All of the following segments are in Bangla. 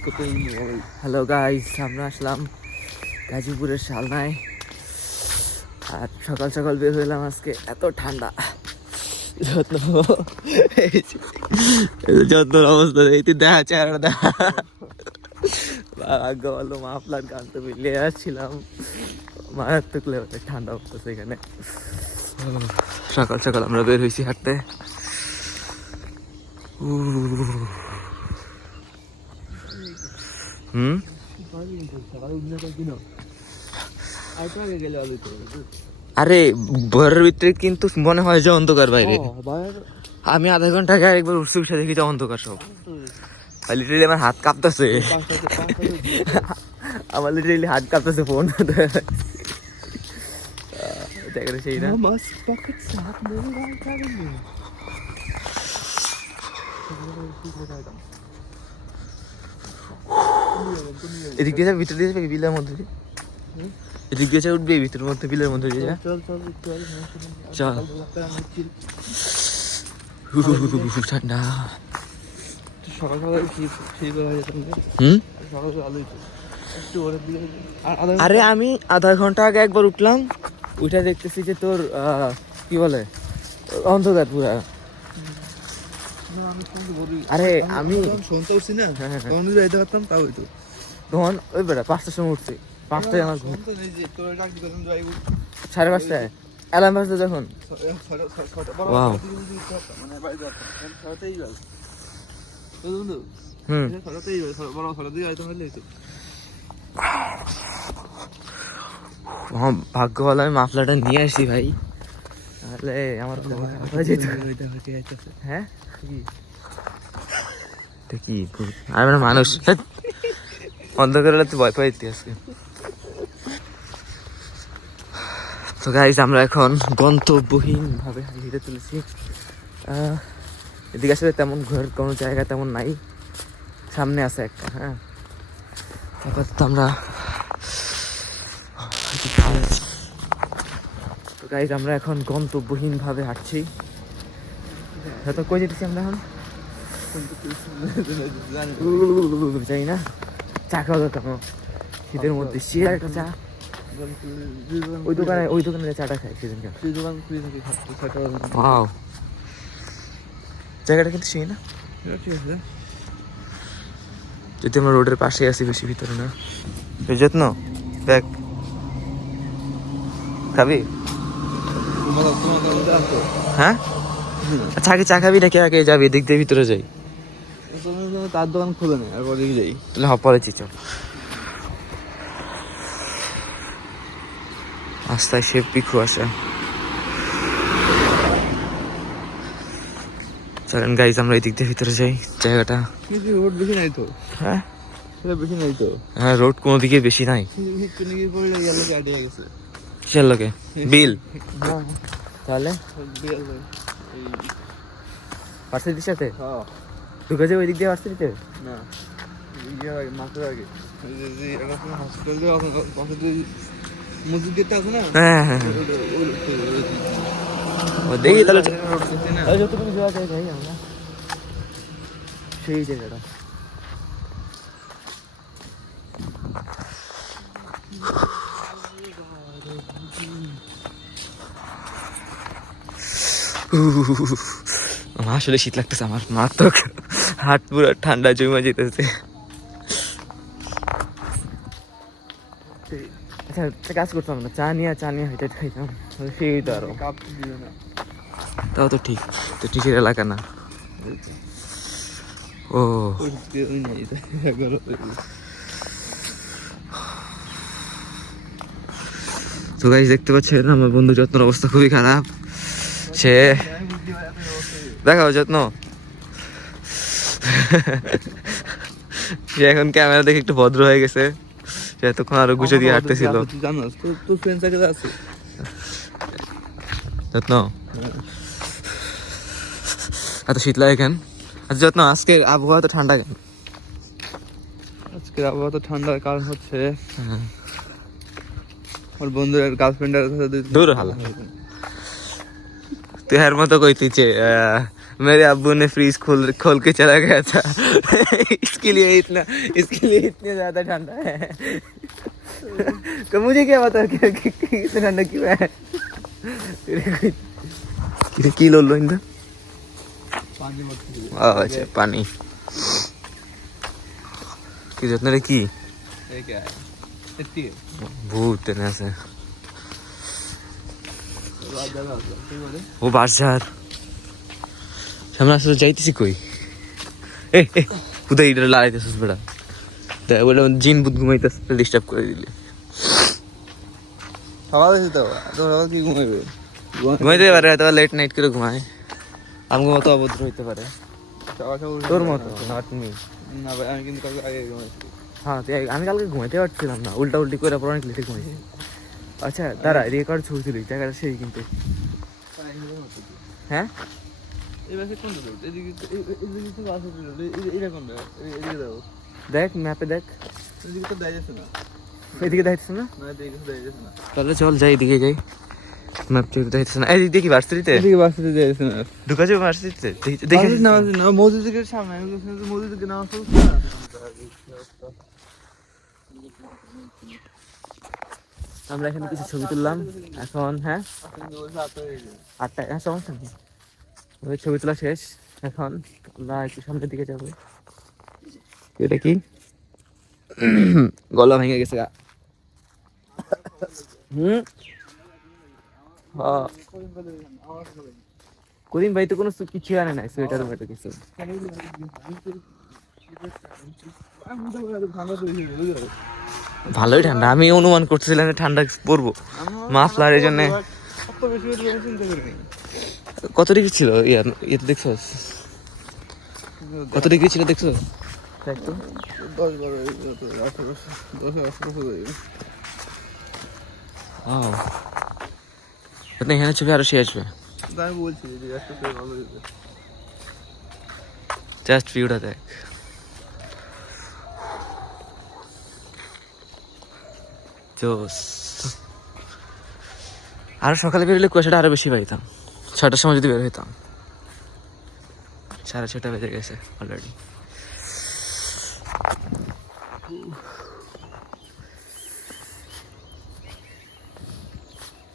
হ্যালো গাইস, আমরা আসলাম গাজীপুরের শালনায়। আর সকাল সকাল বের হইলাম আজকে, এত ঠান্ডা। যত্নর অবস্থা এই দেখা চেহারা দেখা ভাগ্য ভালো, মাফলার গান তো মিলিয়ে আসছিলাম। মারাত্মক লেভেলে ঠান্ডা পড়তেছে এখানে। সকাল সকাল আমরা বের হয়েছি হাঁটতে। আরে ঘরের ভিতরে কিন্তু মনে হয় যে অন্ধকার, বাইরে আমি আধা ঘন্টা আগে একবার উঠছি, উঠে দেখি যে অন্ধকার সব। লিটারেলি আমার হাত কাঁপতেছে, আমার লিটারেলি হাত কাঁপতেছে ফোন সেই না। এদিক দিয়ে ভিতর দিয়ে যাবে বিলের মধ্যে, এদিক দিয়ে উঠবে ভিতরের মধ্যে, বিলের মধ্যে দিয়ে চল। ঠান্ডা সকাল সকাল আরে আমি আধা ঘন্টা আগে একবার উঠলাম, উঠে দেখতেছি যে তোর কি বলে অন্ধকার পুরা। আরে আমি শুনতে পাচ্ছি না, তখন যদি যাইতে পারতাম তাও হইতো। তখন ওই বেটা 5টার সময় উঠছি, 5টায় আমার ঘুম, 5:30 অ্যালার্ম বাজতো যখন। ওয়াও, ভাগ্য ভালো আমি মাফলাটা নিয়ে আসি ভাই, তাহলে আমার হ্যাঁ কি আর মানে মানুষ অন্ধকার হলে তো ভয় পাইতে আজকে। তো গাইস, আমরা এখন গন্তব্যহীন ভাবে হেঁটে চলেছি। এদিকে আসলে তেমন ঘর কোনো জায়গা তেমন নাই, সামনে আছে একটা। হ্যাঁ, তো আমরা তো গাইস আমরা এখন গন্তব্যহীন ভাবে হাঁটছি। হয়তো কই যেতেছি আমরা এখন জানি না। চা খাওয়া যেতাম শীতের মধ্যে, শীতের একটা চা। ওই দোকানে চাটা খাই সেদিনকে। ওয়াও, জায়গাটা কিন্তু সেই না, যদি আমরা রোডের পাশে আছি, বেশি ভিতরে না। যত্ন দেখ, খাবি? হ্যাঁ, আচ্ছা আগে চা খাবি নাকি আগে যাবি এদিক দিয়ে ভিতরে যাই? তার দোকান খুলে নেই, আর ওদিকে যাই। তাহলে পরে চিচো রাস্তায় সে পিকু আসে। চলেন গাইজ আমরা এই দিক দিয়ে ভিতরে যাই। জায়গাটা রোড বেশি নাই তো। হ্যাঁ, বেশি নাই তো। হ্যাঁ, রোড কোনো দিকে বেশি নাই। কিসের লোকে বিল? তাহলে ভার্সিটির সাথে ঢুকে যাবে ওই দিক দিয়ে ভার্সিটিতে? না, মাসের আগে মসজিদটা আছে না। হ্যাঁ হ্যাঁ, দেখি তাহলে যতটুকু যাওয়া যায় ভাই আমরা সেই জায়গাটা। আমার আসলে শীত লাগতেছে, আমার মারাত্মক, হাত পুরো ঠান্ডা জমে যেতেছে। আচ্ছা একটা কাজ করতাম না, চা নিয়ে হেঁটে খাইতাম, সেই তো আরো। তাও তো ঠিক, তো ঠিকের এলাকা না। ও তো গাইস দেখতে পাচ্ছেন আমার বন্ধু যত্নর অবস্থা খুবই খারাপ। সে দেখাও যত্ন, সে এখন ক্যামেরা দেখে একটু ভদ্র হয়ে গেছে। সে এতক্ষণ আরো গুছে দিয়ে হাঁটতেছিল। যত্ন এত শীত লাগে কেন? আচ্ছা যত্ন, আজকের আবহাওয়া তো ঠান্ডা কেন? আজকের আবহাওয়া তো ঠান্ডার কারণ হচ্ছে ওর বন্ধুর গার্লফ্রেন্ডের দূর হালা তুই এর মতো কইতি যে मेरे अब्बू ने फ्रीज खोल खोल के चला गया था इसके लिए इतने ज्यादा ठंडा है तो मुझे क्या पता कि इतना ठंडा क्यों है কি লড়লো ইন্দা আচ্ছা পানি কি যত্ন রে কি ভূত এনে আছে ও বাজার সামনে আসলে যাইতেছি কই এ এ খুদা ইডার লাগাইতেছিস বেড়া দেখ বলে জিন বুধ ঘুমাইতেছে ডিস্টার্ব করে দিলে খাওয়া দিতে তো তোর কি ঘুমাইবে ঘুমাইতে পারে হয়তো লেট নাইট করে ঘুমায় আমগো মতো অভদ্র হইতে পারে তোর মতো না তুমি না ভাই আমি কিন্তু কালকে আগে ঘুমাইছি হ্যাঁ আমি কালকে ঘুমাইতে পারছিলাম না উল্টা উল্টি করে পর অনেক লেটে ঘুমাইছি আচ্ছা দাঁড়া রেকর্ড ছবি তুলি জায়গাটা সেই কিন্তু হ্যাঁ এই বাসে কোন দিকে এদিকে তো বাসে এরকম এদিকে দাও দেখ ম্যাপে দেখ এদিকে তো দেয় যাচ্ছে না এদিকে দেখছিস না না এদিকে তো দেয় যাচ্ছে না তাহলে চল যাই এদিকে যাই ম্যাপ চেক দেখছিস না এই দেখি ভার্সিটিতে এদিকে বাসে দেয় যাচ্ছে না ঢুকা যাবে ভার্সিটিতে দেখি না না মসজিদের সামনে আমি মসজিদের নাম শুনছি না আমরা এখানে কিছু ছবি তুললাম এখন হ্যাঁ 8টা হ্যাঁ সমস্যা নেই ওই ছবি তোলা শেষ এখন আমরা একটু সামনের দিকে যাবো এটা কি গলা ভেঙে গেছে গা করিম ভাই তো কোনো কিছু আনে নাই সোয়েটার মতো কিছু ভালোই ঠান্ডা আমি অনুমান করতেছিলাম ঠান্ডা পড়বো মাফলার এই জন্য কত ডিগ্রি ছিল ইয়েতে দেখছো কত ডিগ্রি ছিল দেখছো একটু 10-12 এখানে ছবি আরো শেষ আসবে আমি বলছি জাস্ট ভিউটা দেখ জোস আরো সকালে বেরোলে কুয়াশাটা আরো বেশি পাইতাম 6টার সময় যদি বের হইতাম 6:30 বেজে গেছে অলরেডি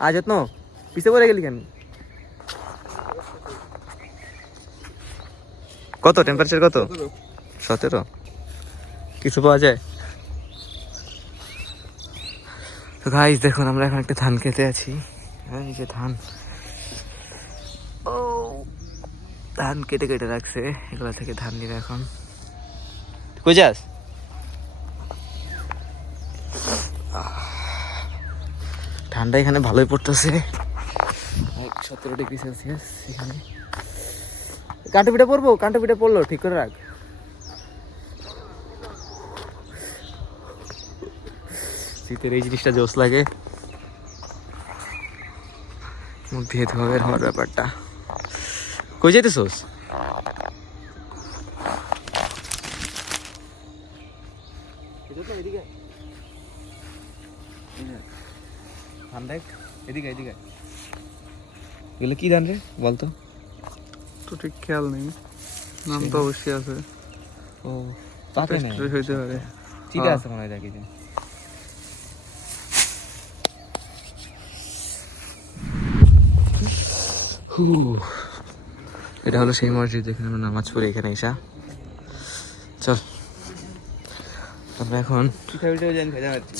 আজ তো পিছে পড়ে গেলি কেন কত টেম্পারেচার কত 17 কিছু পাওয়া যায় তো গাইস দেখুন আমরা এখন একটা ধান খেতে আছি এই যে ধান ও ধান কেটে কেটে রাখছে এগুলা থেকে ধান নিবে এখন কই যাস ঠান্ডা এখানে ভালোই পড়তেছে 17 ডিগ্রি সেলসিয়াস এখানে কাঁটা পিঠা পড়লো ঠিক করে রাখ শীতের এই জিনিসটা জোস লাগে মুখ দিয়ে ধোয়াবের হওয়ার ব্যাপারটা কই যেতেছোস এদিকে এগুলো কি ধান রে বলতো তো ঠিক খেয়াল নেই নাম তো অবশ্যই আছে ও পাতা না হইতে পারে চিটা আছে মনে হয় দেখি যে এটা হলো সেই মসজিদ যেখানে আমরা নামাজ পড়ি এখানে এসা চল আমরা এখন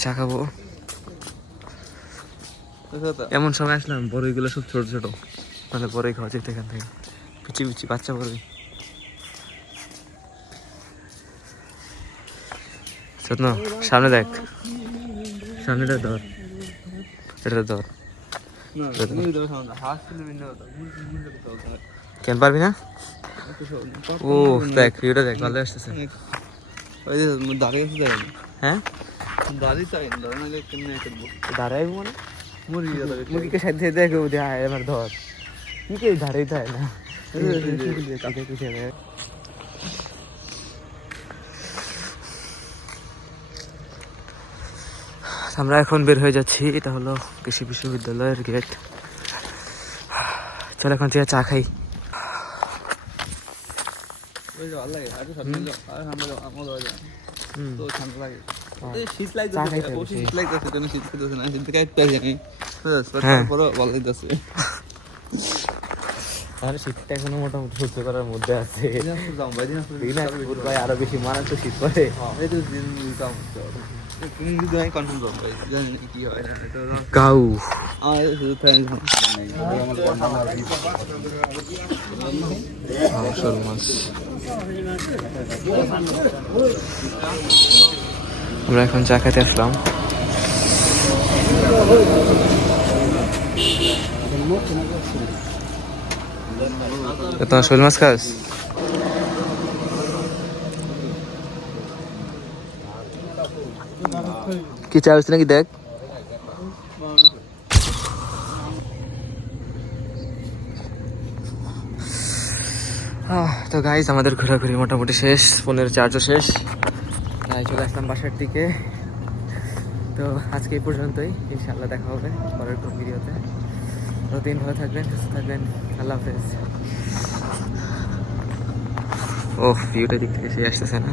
চা খাবো এমন সময় আসলাম বড়ইগুলো সব ছোট ছোট মানে বড়ই খাওয়া যেত এখান থেকে পিচি পিচি বাচ্চা বড়ই সত্য সামনে দেখ সামনেটা ধর এটা ধর কেন পারবি না ও দেখ ভিউটা দেখ ভালো আসতেছে দাঁড়িয়ে হ্যাঁ দাঁড়িয়ে চাই দাঁড়ালে কেমনে করবো দাঁড়াইব মানে মুরগিকে সাথে দেখো আমার ধর কি কে দাঁড়াই থাকে না আমরা এখন বের হয়ে যাচ্ছি এটা হলো কৃষি বিশ্ববিদ্যালয়ের গেট চল এখন চা খাই বেশি ভালো লাগে আর সব মিলে আর ঠান্ডা মজা হয় হুম তো ঠান্ডা লাগে হ্যাঁ। এই শীত চা লাগতেছে খাইতে হবে শীত সেই। লাগতেছে কেন শীত খেতেছে না শীত থেকে একটু জানি হ্যাঁ। তারপরে ভালো লাগতেছে আর শীতটা এখনো মোটামুটি সহ্য করার মধ্যে আছে দিনাজপুর যাও ভাই দিনাজপুর ভাই আরো বেশি মারাত্মক শীত পড়ে এই তো দিন যাও তুমি যদি আমি কনফার্ম যাও ভাই জানি না কি হয় না এটা কাউ আমার শুধু ফ্যান শোল মাছ আমরা এখন চা খেতে আসলাম তোমার শোল মাছ খাস কি চা হচ্ছে নাকি দেখ তো গাইজ আমাদের ঘোরাঘুরি মোটামুটি শেষ ফোনের চার্জও শেষ তাই চলে আসলাম বাসার দিকে তো আজকে এই পর্যন্তই ইনশাআল্লাহ দেখা হবে পরের কোন ভিডিওতে প্রতিদিন ভালো থাকবেন সুস্থ থাকবেন আল্লাহ হাফেজ ওহ ভিউটা দিক থেকে সে আসতেছে না